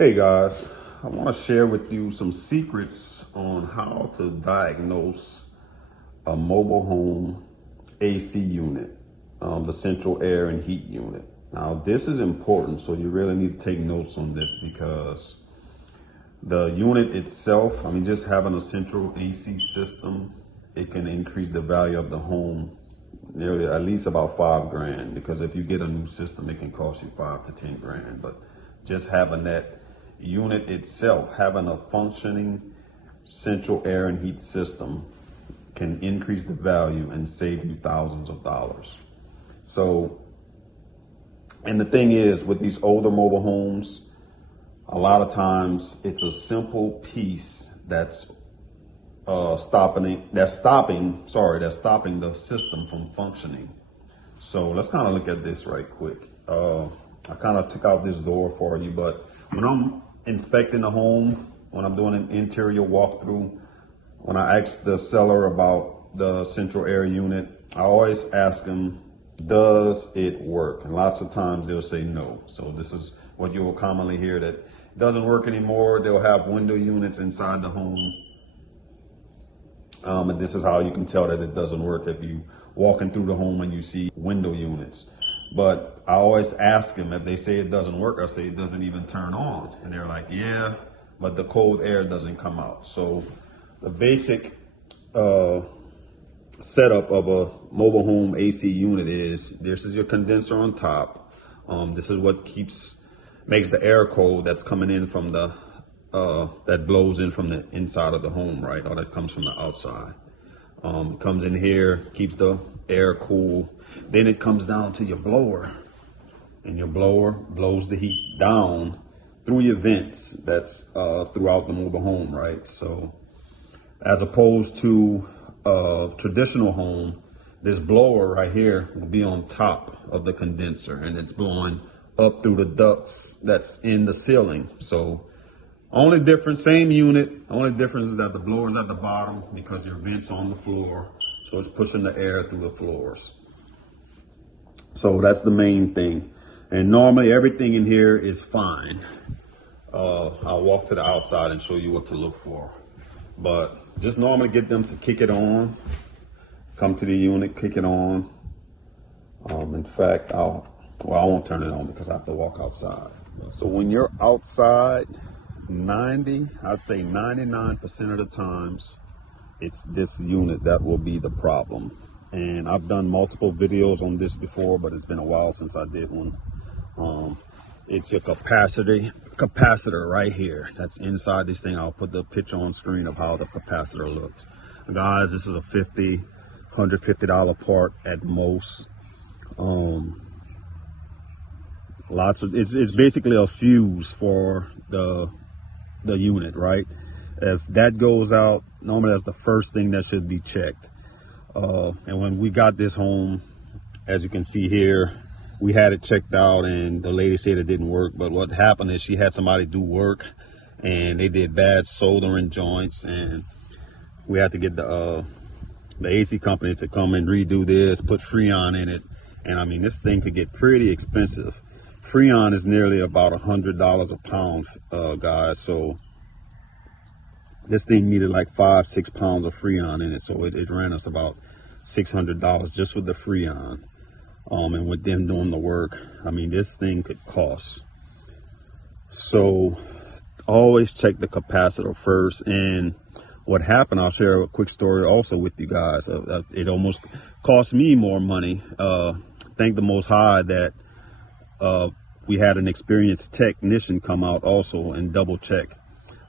Hey guys, I want to share with you some secrets on how to diagnose a mobile home AC unit, the central air and heat unit. Now, this is important, so you really need to take notes on this because the unit itself, just having a central AC system, it can increase the value of the home nearly at least about 5 grand, because if you get a new system, it can cost you 5 to 10 grand. But just having that unit itself, having a functioning central air and heat system, can increase the value and save you thousands of dollars. So, and the thing is, with these older mobile homes, a lot of times it's a simple piece that's stopping the system from functioning. So let's kind of look at this right quick. I kind of took out this door for you, but when I'm inspecting the home, when I'm doing an interior walkthrough, when I ask the seller about the central air unit, I always ask them, does it work? And lots of times they'll say no. So this is what you will commonly hear, that it doesn't work anymore. They'll have window units inside the home. And this is how you can tell that it doesn't work, if you walking through the home and you see window units. But I always ask them, if they say it doesn't work, I say it doesn't even turn on. And they're like, yeah, but the cold air doesn't come out. So the basic setup of a mobile home AC unit is, this is your condenser on top. This is what makes the air cold that's coming in from the that blows in from the inside of the home, right? Or that comes from the outside. It comes in here, keeps the air cool. Then it comes down to your blower, and your blower blows the heat down through your vents that's throughout the mobile home, right? So as opposed to a traditional home, this blower right here will be on top of the condenser, and it's blowing up through the ducts that's in the ceiling. So only difference, same unit, only difference is that the blower is at the bottom because your vent's on the floor, so it's pushing the air through the floors. So that's the main thing. And normally everything in here is fine. I'll walk to the outside and show you what to look for. But just normally get them to kick it on. Come to the unit, kick it on. In fact, I won't turn it on because I have to walk outside. So when you're outside, I'd say 99% of the times, it's this unit that will be the problem. And I've done multiple videos on this before, but it's been a while since I did one. It's a capacitor right here that's inside this thing. I'll put the picture on screen of how the capacitor looks. Guys, this is a $150 part at most. It's basically a fuse for the unit, right? If that goes out, normally that's the first thing that should be checked. And when we got this home, as you can see here, we had it checked out and the lady said it didn't work. But what happened is she had somebody do work and they did bad soldering joints, and we had to get the AC company to come and redo this, put Freon in it. And this thing could get pretty expensive. Freon is nearly about $100 a pound, guys. So this thing needed like 5-6 pounds of Freon in it. So it ran us about $600 just with the Freon. And with them doing the work, this thing could cost. So always check the capacitor first. And what happened, I'll share a quick story also with you guys. It almost cost me more money. Thank the Most High that we had an experienced technician come out also and double check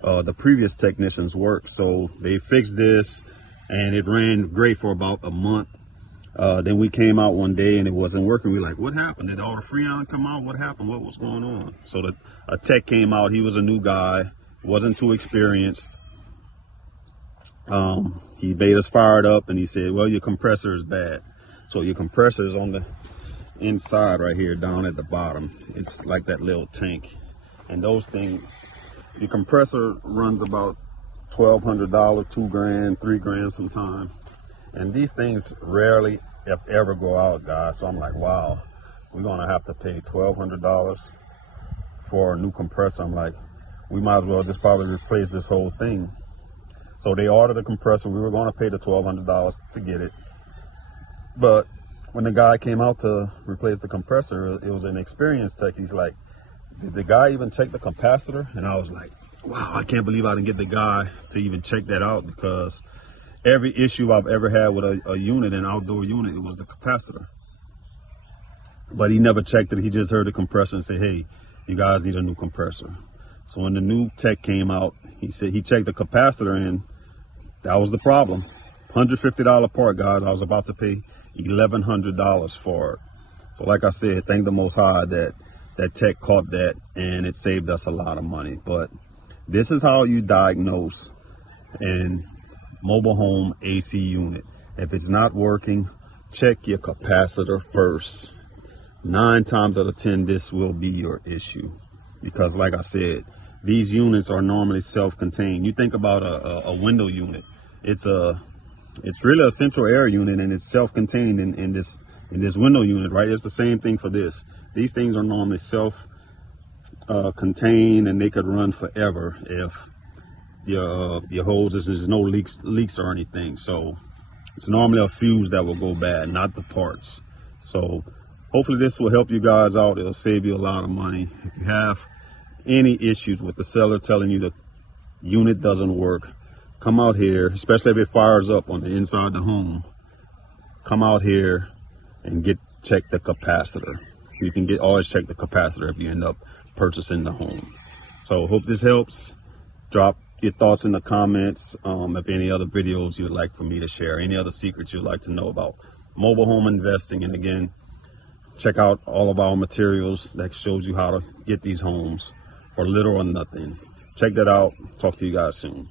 the previous technician's work. So they fixed this and it ran great for about a month. Then we came out one day and it wasn't working. We're like, what happened? Did all the Freon come out? What happened? What was going on? So a tech came out. He was a new guy, wasn't too experienced. He made us fire it up and he said, well, your compressor is bad. So your compressor is on the inside right here, down at the bottom. It's like that little tank. And those things, your compressor runs about $1,200, 2 grand, 3 grand sometime. And these things rarely, if ever, go out, guys. So I'm like, wow, we're gonna have to pay $1,200 for a new compressor. I'm like, we might as well just probably replace this whole thing. So they ordered a compressor. We were going to pay the $1,200 to get it. But when the guy came out to replace the compressor, it was an experienced tech. He's like, did the guy even check the capacitor? And I was like, wow, I can't believe I didn't get the guy to even check that out, because every issue I've ever had with a unit, an outdoor unit, it was the capacitor. But he never checked it. He just heard the compressor and said, hey, you guys need a new compressor. So when the new tech came out, he said he checked the capacitor, and that was the problem. $150 part, guys. I was about to pay $1,100 for it. So like I said, thank the Most High that that tech caught that, and it saved us a lot of money. But this is how you diagnose an mobile home AC unit. If it's not working, check your capacitor first. 9 times out of 10, this will be your issue, because like I said, these units are normally self-contained. You think about a window unit. It's really a central air unit, and it's self-contained in this window unit, right? It's the same thing for this. These things are normally self-contained, and they could run forever if your hoses, there's no leaks or anything. So it's normally a fuse that will go bad, not the parts. So hopefully this will help you guys out. It'll save you a lot of money. If you have any issues with the seller telling you the unit doesn't work, come out here, especially if it fires up on the inside of the home. Come out here and check the capacitor. You can always check the capacitor if you end up purchasing the home. So hope this helps. Drop your thoughts in the comments. If any other videos you'd like for me to share, any other secrets you'd like to know about mobile home investing. And again, check out all of our materials that shows you how to get these homes for little or nothing. Check that out. Talk to you guys soon.